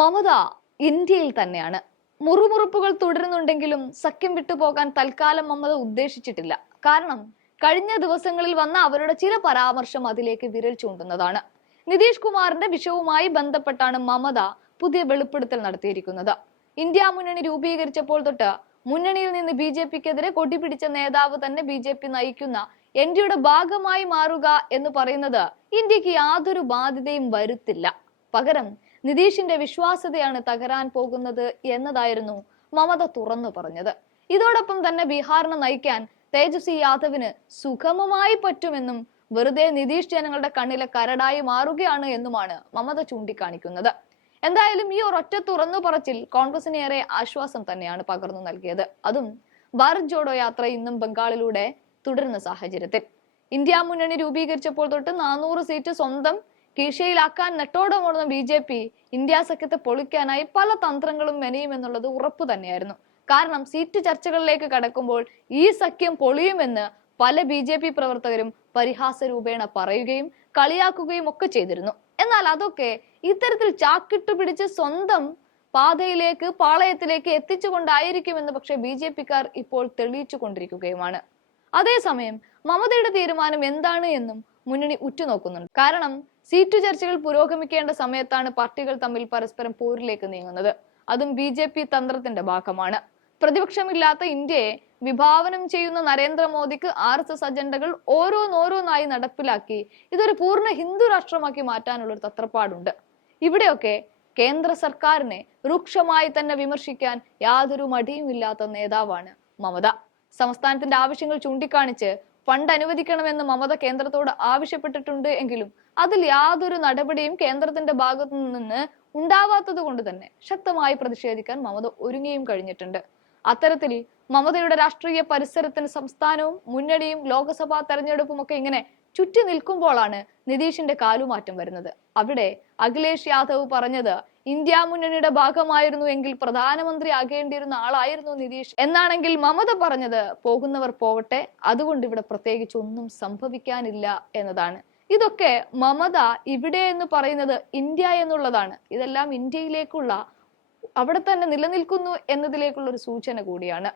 മമത ഇന്ത്യയിൽ തന്നെയാണ്. മുറുമുറുപ്പുകൾ തുടരുന്നുണ്ടെങ്കിലും സഖ്യം വിട്ടുപോകാൻ തൽക്കാലം മമത ഉദ്ദേശിച്ചിട്ടില്ല. കാരണം കഴിഞ്ഞ ദിവസങ്ങളിൽ വന്ന അവരുടെ ചില പരാമർശം അതിലേക്ക് വിരൽ ചൂണ്ടുന്നതാണ്. നിതീഷ് കുമാറിന്റെ വിഷയവുമായി ബന്ധപ്പെട്ടാണ് മമത പുതിയ വെളിപ്പെടുത്തൽ നടത്തിയിരിക്കുന്നത്. ഇന്ത്യ മുന്നണി രൂപീകരിച്ചപ്പോൾ തൊട്ട് മുന്നണിയിൽ നിന്ന് ബി ജെ പിക്കെതിരെ കൊടിപിടിച്ച നേതാവ് തന്നെ ബി ജെ പി നയിക്കുന്ന എൻ ഡിയുടെ ഭാഗമായി മാറുക എന്ന് പറയുന്നത് ഇന്ത്യയ്ക്ക് യാതൊരു ബാധ്യതയും വരുത്തില്ല. പകരം നിതീഷിന്റെ വിശ്വാസ്യതയാണ് തകരാൻ പോകുന്നത് എന്നതായിരുന്നു മമത തുറന്നു പറഞ്ഞത്. ഇതോടൊപ്പം തന്നെ ബീഹാറിനെ നയിക്കാൻ തേജസ്വി യാദവിന് സുഗമമായി പറ്റുമെന്നും വെറുതെ നിതീഷ് ജനങ്ങളുടെ കണ്ണിലെ കരടായി മാറുകയാണ് എന്നുമാണ് മമത ചൂണ്ടിക്കാണിക്കുന്നത്. എന്തായാലും ഈ ഒരൊറ്റ തുറന്നു പറച്ചിൽ കോൺഗ്രസിന് ഏറെ ആശ്വാസം തന്നെയാണ് പകർന്നു നൽകിയത്. അതും ഭാരത് ജോഡോ യാത്ര ഇന്നും ബംഗാളിലൂടെ തുടരുന്ന സാഹചര്യത്തിൽ. ഇന്ത്യ മുന്നണി രൂപീകരിച്ചപ്പോൾ തൊട്ട് നാനൂറ് സീറ്റ് സ്വന്തം കീശയിലാക്കാൻ നെട്ടോടമോടുന്ന ബി ജെ പി ഇന്ത്യ സഖ്യത്തെ പൊളിക്കാനായി പല തന്ത്രങ്ങളും മെനയുമെന്നുള്ളത് ഉറപ്പു തന്നെയായിരുന്നു. കാരണം സീറ്റ് ചർച്ചകളിലേക്ക് കടക്കുമ്പോൾ ഈ സഖ്യം പൊളിയുമെന്ന് പല ബി ജെ പി പ്രവർത്തകരും പരിഹാസ രൂപേണ പറയുകയും കളിയാക്കുകയും ഒക്കെ ചെയ്തിരുന്നു. എന്നാൽ അതൊക്കെ ഇത്തരത്തിൽ ചാക്കിട്ടു പിടിച്ച് സ്വന്തം പാതയിലേക്ക് പാളയത്തിലേക്ക് എത്തിച്ചുകൊണ്ടായിരിക്കുമെന്ന് പക്ഷെ ബി ജെ പിക്കാർ ഇപ്പോൾ തെളിയിച്ചു കൊണ്ടിരിക്കുകയുമാണ് അതേസമയം മമതയുടെ തീരുമാനം എന്താണ് എന്നും മുന്നണി ഉറ്റുനോക്കുന്നുണ്ട്. കാരണം സീറ്റു ചർച്ചകൾ പുരോഗമിക്കേണ്ട സമയത്താണ് പാർട്ടികൾ തമ്മിൽ പരസ്പരം പോരിലേക്ക് നീങ്ങുന്നത്. അതും ബി ജെ പി തന്ത്രത്തിന്റെ ഭാഗമാണ്. പ്രതിപക്ഷമില്ലാത്ത ഇന്ത്യയെ വിഭാവനം ചെയ്യുന്ന നരേന്ദ്രമോദിക്ക് ആർ എസ് എസ് അജണ്ടകൾ ഓരോന്നോരോന്നായി നടപ്പിലാക്കി ഇതൊരു പൂർണ ഹിന്ദു രാഷ്ട്രമാക്കി മാറ്റാനുള്ള ഒരു തത്രപ്പാടുണ്ട്. ഇവിടെയൊക്കെ കേന്ദ്ര സർക്കാരിനെ രൂക്ഷമായി തന്നെ വിമർശിക്കാൻ യാതൊരു മടിയുമില്ലാത്ത നേതാവാണ് മമത. സംസ്ഥാനത്തിന്റെ ആവശ്യങ്ങൾ ചൂണ്ടിക്കാണിച്ച് ഫണ്ട് അനുവദിക്കണമെന്ന് മമത കേന്ദ്രത്തോട് ആവശ്യപ്പെട്ടിട്ടുണ്ട് എങ്കിലും അതിൽ യാതൊരു നടപടിയും കേന്ദ്രത്തിന്റെ ഭാഗത്തു നിന്ന് ഉണ്ടാവാത്തത് കൊണ്ട് തന്നെ ശക്തമായി പ്രതിഷേധിക്കാൻ മമത ഒരുങ്ങിയും കഴിഞ്ഞിട്ടുണ്ട്. അത്തരത്തിൽ മമതയുടെ രാഷ്ട്രീയ പരിസരത്തിന് സംസ്ഥാനവും മുന്നണിയും ലോക്സഭാ തെരഞ്ഞെടുപ്പും ഒക്കെ ഇങ്ങനെ ചുറ്റി നിൽക്കുമ്പോഴാണ് നിതീഷിന്റെ കാലുമാറ്റം വരുന്നത്. അവിടെ അഖിലേഷ് യാദവ് പറഞ്ഞത് ഇന്ത്യ മുന്നണിയുടെ ഭാഗമായിരുന്നു എങ്കിൽ പ്രധാനമന്ത്രി ആകേണ്ടിയിരുന്ന ആളായിരുന്നു നിതീഷ്. എന്നാണെങ്കിൽ മമത പറഞ്ഞത് പോകുന്നവർ പോവട്ടെ അതുകൊണ്ട് ഇവിടെ പ്രത്യേകിച്ച് ഒന്നും സംഭവിക്കാനില്ല എന്നതാണ്. ഇതൊക്കെ മമത ഇവിടെ എന്ന് പറയുന്നത് ഇന്ത്യ എന്നുള്ളതാണ്. ഇതെല്ലാം ഇന്ത്യയിലേക്കുള്ള അവിടെ തന്നെ നിലനിൽക്കുന്നു എന്നതിലേക്കുള്ള ഒരു സൂചന കൂടിയാണ്.